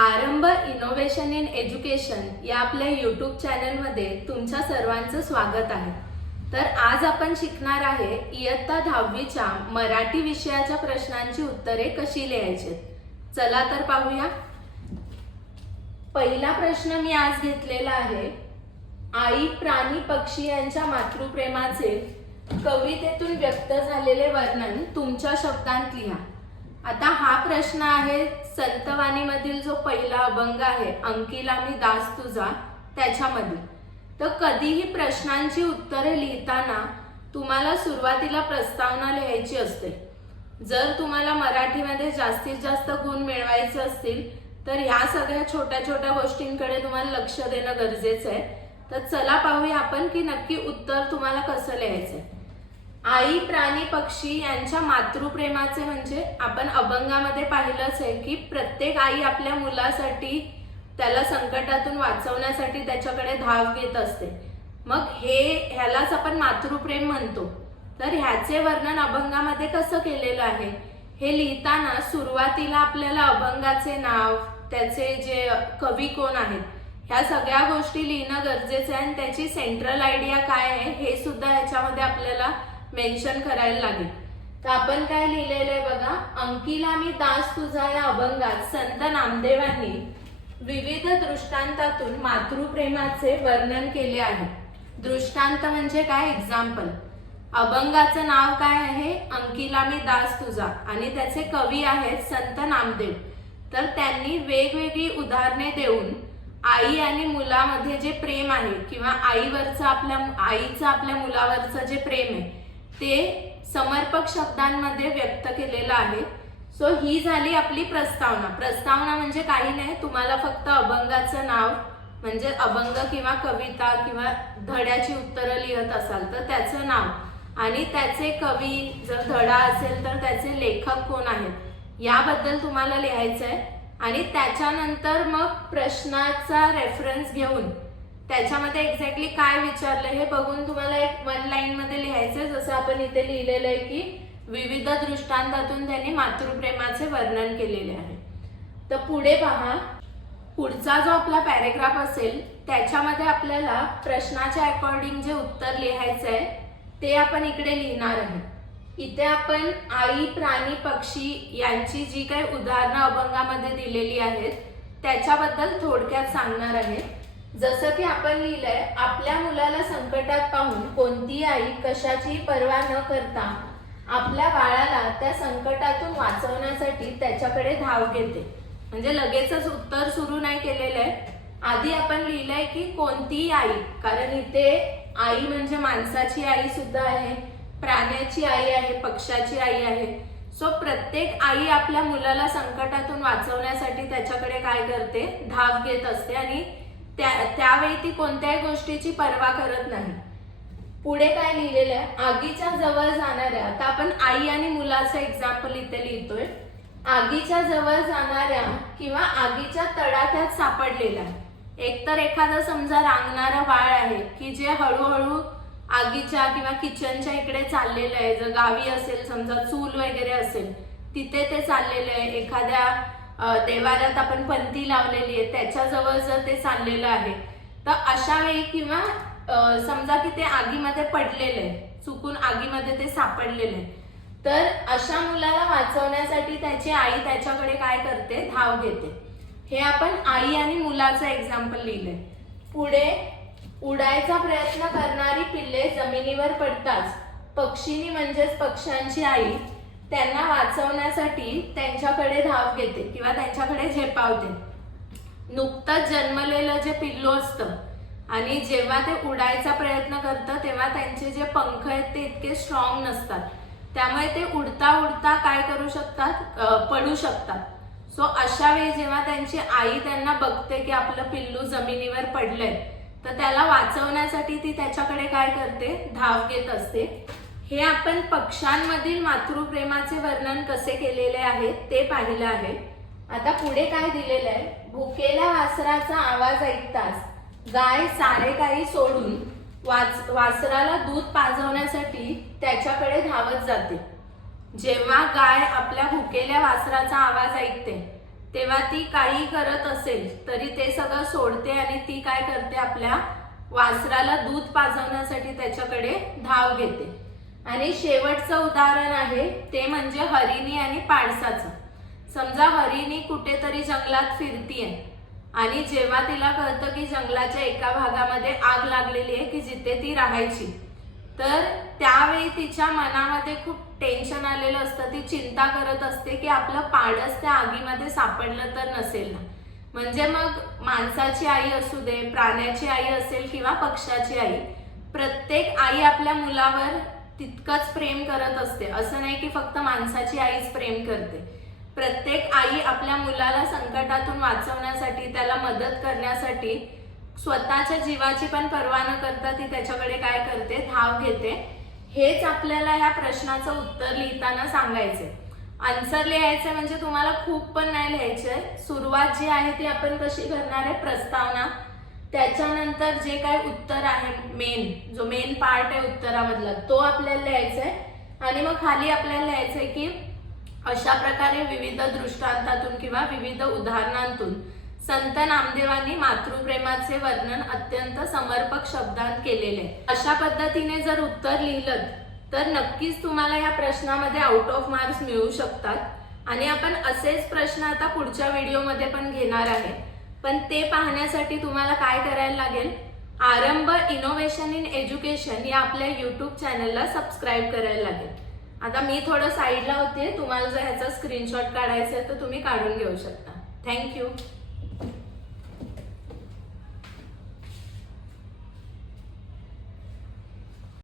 आरंभ innovation in education या आपल्या यूट्यूब चॅनलमध्ये तुमच्या सर्वांचं स्वागत आहे. तर आज आपण शिकणार आहे इयत्ता दहावीच्या मराठी विषयाच्या प्रश्नांची उत्तरे कशी लिहायची? चला तर पाहूया. पहिला प्रश्न मी आज घेतलेला आहे. आई प्राणी पक्षी यांच्या मातृप्रेमाचे कवितेतून व्यक्त झालेले वर्णन तुमच्या शब्दांत लिहा. आता हा प्रश्न आहे संतवाणीमधील जो पहिला अभंग आहे अंकिला मी दास तुझा त्याच्यामधील. तर कधीही प्रश्नांची उत्तरे लिहिताना तुम्हाला सुरुवातीला प्रस्तावना लिहायची असते. जर तुम्हाला मराठीमध्ये जास्तीत जास्त गुण मिळवायचे असतील तर ह्या सगळ्या छोट्या छोट्या गोष्टींकडे तुम्हाला लक्ष देणं गरजेचं आहे. तर चला पाहूया आपण की नक्की उत्तर तुम्हाला कसं लिहायचंय. आई प्राणी पक्षी यांच्या मातृप्रेमाचे म्हणजे आपण अभंगामध्ये पाहिलंच आहे की प्रत्येक आई आपल्या मुलासाठी त्याला संकटातून वाचवण्यासाठी त्याच्याकडे धाव घेत असते. मग हे ह्यालाच आपण मातृप्रेम म्हणतो. तर ह्याचे वर्णन अभंगामध्ये कसं केलेलं आहे? हे लिहिताना सुरुवातीला आपल्याला अभंगाचे नाव त्याचे जे कवी कोण आहेत ह्या सगळ्या गोष्टी लिहिणं गरजेचं आहे आणि त्याची सेंट्रल आयडिया काय आहे हे सुद्धा ह्याच्यामध्ये आपल्याला मेन्शन करायला लागेल. तर आपण काय लिहिलेलं आहे बघा अंकिला मी दास तुझा या अभंगात संत नामदेवांनी विविध दृष्टांतातून मातृप्रेमाचे वर्णन केले आहे. दृष्टांत म्हणजे काय? एक्झाम्पल अभंगाचं नाव काय आहे? अंकिला मी दास तुझा. आणि त्याचे कवी आहेत संत नामदेव. तर त्यांनी वेगवेगळी उदाहरणे देऊन आई आणि मुलामध्ये जे प्रेम आहे किंवा आईवरचं आपल्या आईचं आपल्या मुलावरचं जे प्रेम आहे ते समर्पक शब्दांमध्ये व्यक्त केलेलं आहे. सो ही झाली आपली प्रस्तावना. प्रस्तावना म्हणजे काही नाही तुम्हाला फक्त अभंगाचं नाव म्हणजे अभंग किंवा कविता किंवा धड्याची उत्तरं लिहत असाल तर त्याचं नाव. आणि त्याचे कवी जर धडा असेल तर त्याचे लेखक कोण आहेत? याबद्दल तुम्हाला लिहायचं आहे आणि त्याच्यानंतर मग प्रश्नाचा रेफरन्स घेऊन त्याच्यामध्ये एक्झॅक्टली काय विचारलं हे बघून तुम्हाला एक आपण इथे लिहिलेलं आहे की विविध दृष्टांतातून त्यांनी मातृप्रेमाचे वर्णन केलेले आहे. तर पुढे पहा. पुढचा जो आपला पॅरेग्राफ असेल त्याच्यामध्ये आपल्याला प्रश्नाच्या अकॉर्डिंग जे उत्तर लिहायचं आहे ते आपण इकडे लिहिणार आहे. इथे आपण आई प्राणी पक्षी यांची जी काही उदाहरणं अभंगामध्ये दिलेली आहेत त्याच्याबद्दल थोडक्यात सांगणार आहे. जसं की आपण लिहिलंय आपल्या मुलाला संकटात पाहून कोणती आई कशाचीही पर्वा न करता आपल्या बाळाला त्या संकटातून वाचवण्यासाठी त्याच्याकडे धाव घेते. म्हणजे लगेचच उत्तर सुरू नाही केलेलं आहे. आधी आपण लिहिलंय की कोणतीही आई कारण इथे आई म्हणजे माणसाची आई सुद्धा आहे प्राण्याची आई आहे पक्षाची आई आहे. सो प्रत्येक आई आपल्या मुलाला संकटातून वाचवण्यासाठी त्याच्याकडे काय करते? धाव घेत असते आणि त्या त्यावेळी ती कोणत्याही गोष्टीची पर्वा करत नाही. पुढे काय लिहिलेलं आहे? आगीच्या जवळ जाणाऱ्या आता आपण आई आणि मुलाचं एक्झाम्पल इथे लिहितोय. आगीच्या जवळ जाणाऱ्या किंवा आगीच्या तडाख्यात सापडलेला एकतर एखादं समजा रांगणारं बाळ आहे की जे हळूहळू आगीच्या किंवा किचनच्या इकडे चाललेलं आहे. जर गावी असेल समजा चूल वगैरे असेल तिथे ते चाललेलं आहे. एखाद्या देवाऱ्यात आपण पंथी लावलेली आहे त्याच्याजवळ जर ते चाललेलं आहे तर अशा वेळी किंवा समजा की ते आगीमध्ये पडलेलं आहे चुकून आगीमध्ये ते सापडलेलं आहे तर अशा मुलाला वाचवण्यासाठी त्याची आई त्याच्याकडे काय करते? धाव घेते. हे आपण आई आणि मुलाचं एक्झाम्पल लिहिलंय. पुढे उडायचा प्रयत्न करणारी पिल्ले जमिनीवर पडताच पक्षिणी म्हणजेच पक्ष्यांची आई त्यांना वाचवण्यासाठी त्यांच्याकडे धाव घेते किंवा त्यांच्याकडे झेपावते. नुकतंच जन्मलेलं जे पिल्लू असतं आणि जेव्हा ते उडायचा प्रयत्न करतं तेव्हा त्यांचे जे पंख आहेत ते इतके स्ट्रॉंग नसतात. त्यामुळे ते उडता उडता काय करू शकतात? पडू शकतात. सो अशा वेळी जेव्हा त्यांची आई त्यांना बघते की आपलं पिल्लू जमिनीवर पडलंय तर त्याला वाचवण्यासाठी ती त्याच्याकडे काय करते? धाव घेत असते. हे आपण पक्षांमधील मातृप्रेमाचे वर्णन कसे केलेले आहे ते पाहिलं आहे. आता पुढे काय दिलेलं आहे? भुकेल्या वासराचा आवाज ऐकताच गाय सारे काही सोडून वाच वासराला दूध पाजवण्यासाठी त्याच्याकडे धावत जाते. जेव्हा गाय आपल्या भुकेल्या वासराचा आवाज ऐकते तेव्हा ती काही करत असेल तरी ते सगळं सोडते आणि ती काय करते? आपल्या वासराला दूध पाजवण्यासाठी त्याच्याकडे धाव घेते. आणि शेवटचं उदाहरण आहे ते म्हणजे हरिणी आणि पाडसाचं. समजा हरिणी कुठेतरी जंगलात फिरतीये. आणि जेव्हा तिला कळतं की जंगलाच्या एका भागामध्ये आग लागलेली आहे की जिथे ती राहायची तर त्यावेळी तिच्या मनामध्ये खूप टेन्शन आलेलं असतं. ती चिंता करत असते की आपलं पाडस त्या आगीमध्ये सापडलं तर नसेल ना. म्हणजे मग माणसाची आई असू दे प्राण्याची आई असेल किंवा पक्षाची आई प्रत्येक आई आपल्या मुलावर तितकंच प्रेम करत असते. असं नाही की फक्त माणसाची आईच प्रेम करते. प्रत्येक आई आपल्या मुलाला संकटातून वाचवण्यासाठी त्याला मदत करण्यासाठी स्वतःच्या जीवाची पण पर्वा न करता ती त्याच्याकडे काय करते? धाव घेते. हेच आपल्याला ह्या प्रश्नाचं उत्तर लिहिताना सांगायचे आन्सर लिहायचं म्हणजे तुम्हाला खूप पण नाही लिहायचंय. सुरुवात जी आहे ती आपण कशी करणार आहे? प्रस्तावना त्याच्यानंतर जे काय उत्तर आहे मेन जो मेन पार्ट आहे उत्तरामधला तो आपल्याला लिहायचा आहे आणि मग खाली आपल्याला लिहायचंय की अशा प्रकारे विविध दृष्टांतातून किंवा विविध उदाहरणांतून संत नामदेवांनी मातृप्रेमाचे वर्णन अत्यंत समर्पक शब्दांत केलेले. आहे. अशा पद्धतीने जर उत्तर लिहिलं तर नक्कीच तुम्हाला या प्रश्नामध्ये आउट ऑफ मार्क्स मिळू शकतात. आणि आपण असेच प्रश्न आता पुढच्या व्हिडिओमध्ये पण घेणार आहे. पण ते पाहण्यासाठी तुम्हाला काय करायला लागेल? आरंभ इनोव्हेशन इन एज्युकेशन या आपल्या युट्यूब चॅनलला सबस्क्राईब करायला लागेल. आता मी थोडं साईडला होते तुम्हाला जर ह्याचा स्क्रीनशॉट काढायचा आहे तर तुम्ही काढून घेऊ शकता. थँक्यू